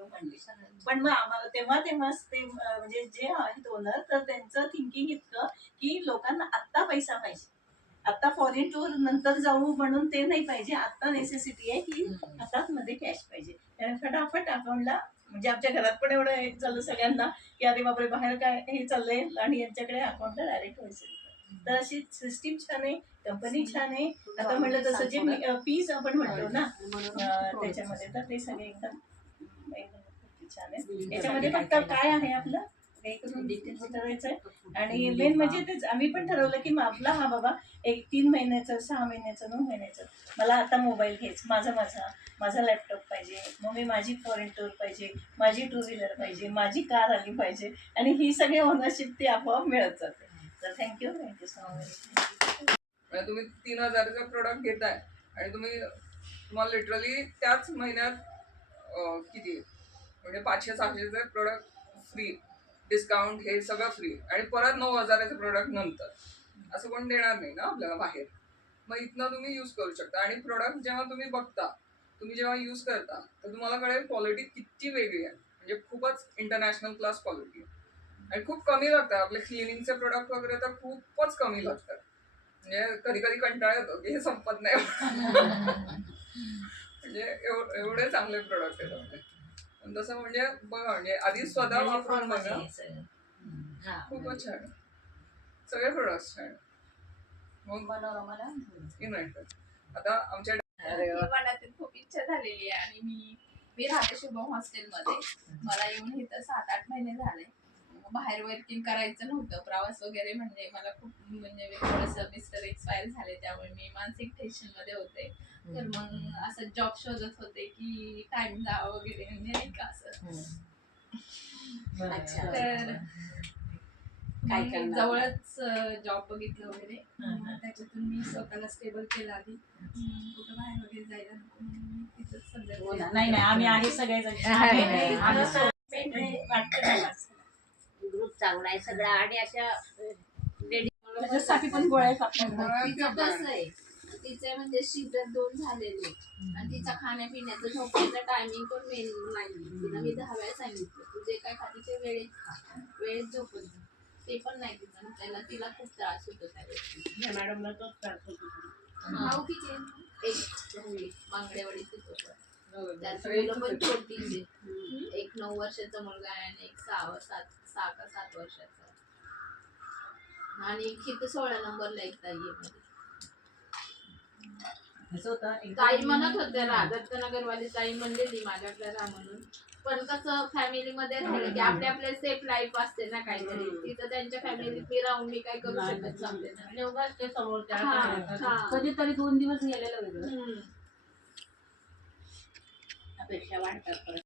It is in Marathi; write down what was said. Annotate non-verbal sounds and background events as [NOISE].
देऊ म्हणले पण मग आम्हाला तेव्हा तेव्हाच ते म्हणजे जे आहेत ओनर तर त्यांचं थिंकिंग इतकं की लोकांना आत्ता पैसा पाहिजे. आता फॉरेन टूर नंतर जाऊ म्हणून ते नाही पाहिजे. आता नेसेसिटी आहे की हातात मध्ये कॅश पाहिजे. त्यामुळे फटाफट अकाउंटला म्हणजे आमच्या घरात पण एवढं हे झालं सगळ्यांना की अरे बापरे बाहेर काय हे चाललंय आणि यांच्याकडे अकाउंटला डायरेक्ट येतात. तर अशी सिस्टीम छान आहे कंपनी छान आहे. आता म्हणलं तसं जे फीज आपण म्हणतो ना त्याच्यामध्ये तर ते सगळे एकदम छान आहे. याच्यामध्ये फक्त काय आहे आपलं? हे करून आणि मेन म्हणजे तेच आम्ही पण ठरवलं की मग आपला हा बाबा एक तीन महिन्याचं सहा महिन्याचं नऊ महिन्याचं. मला आता मोबाईल घ्यायचं माझा माझा माझा लॅपटॉप पाहिजे. मग मी माझी फॉरेन टूर पाहिजे माझी टू व्हीलर पाहिजे माझी कार आली पाहिजे. आणि ही सगळी ओनरशिप ती आपोआप मिळत जाते. तर थँक्यू थँक्यू सो मच तुम्ही तीन हजारचा प्रोडक्ट घेताय. आणि तुम्ही तुम्हाला लिटरली त्याच महिन्यात किती? म्हणजे पाचशे सहाशेचे प्रोडक्ट फ्री डिस्काउंट हे सगळं फ्री आणि परत नऊ हजाराचं प्रोडक्ट नंतर. असं कोण देणार नाही ना आपल्याला बाहेर. मग इथनं तुम्ही यूज करू शकता. आणि प्रोडक्ट जेव्हा तुम्ही बघता तुम्ही जेव्हा यूज करता तर तुम्हाला कळेल क्वालिटी किती वेगळी आहे. म्हणजे खूपच इंटरनॅशनल क्लास क्वालिटी आहे. आणि खूप कमी लागतात. आपले क्लिनिंगचे प्रोडक्ट वगैरे तर खूपच कमी लागतात. म्हणजे कधी कधी कंटाळा येतो की हे संपत नाही. [LAUGHS] म्हणजे एवढे चांगले प्रोडक्ट आहेत आपले. तसं म्हणजे बघा म्हणजे आधी स्वतः वापरून बघा. खूपच छान. आहे. सगळे प्रोडक्ट छान. मग आता आमच्या ती मनातून खूप इच्छा झालेली आहे. आणि मी मी राहते शुभम हॉस्टेलमध्ये. मला येऊन इथं सात आठ महिने झाले. बाहेर वर्किंग करायचं नव्हतं. प्रवास वगैरे म्हणजे मला खूप म्हणजे थोडंसं मिस्टर एक्सपायर झाले त्यामुळे मी मानसिक टेन्शनमध्ये होते. तर मग असं जॉब शोधत होते की टाइम जावं वगैरे म्हणजे नाही का असं. तर काय मग करणार? जवळच जॉब बघितलं वगैरे. त्याच्यातून मी स्वतःला स्टेबल केलं आधी. कुठं बाहेर वगैरे जायला नको हो. नाही नाही. आम्ही आहे सगळेजण. आहे, आहे. आम्ही सगळे वाटतं मला. ग्रुप चांगला आहे सगळा आणि अशा त्याच्यासाठी पण गोळ्या तिचं कसं आहे? तिचे म्हणजे शीटर दोन झालेले आणि तिचा खाण्यापिण्याचं झोपायचं टायमिंग पण मेन नाही तिला मी दहा वेळा सांगितलं तू जे काय खाते ते वेळेत खा. वेळेत झोपत जा. ते पण नाही तिचं. त्याला तिला खूप त्रास होतो त्या गोष्टी. मॅडमला तोच त्रास होतो. भाऊ किती आहे? एक मुली बांगडेवाडी तिथं त्यात मुलं पण छोटीचे एक नऊ वर्षाचा मुलगा आहे आणि एक सहा सात सहा का सात वर्षाचा. आणि इथं सोळा नंबरला एक ताई आहे ताई म्हणत होत्या राहा दत्तनगरवाली ताई म्हणलेली माझ्याकडे राहा म्हणून. पण कसं फॅमिली मध्ये राहिलं की आपले आपले सेफ लाईफ असते ना काहीतरी. तिथं त्यांच्या फॅमिलीत मी राहून मी काय करू शकत हा. कधीतरी दोन दिवस गेलेलं वेगळं हम्म. अपेक्षा वाढतात परत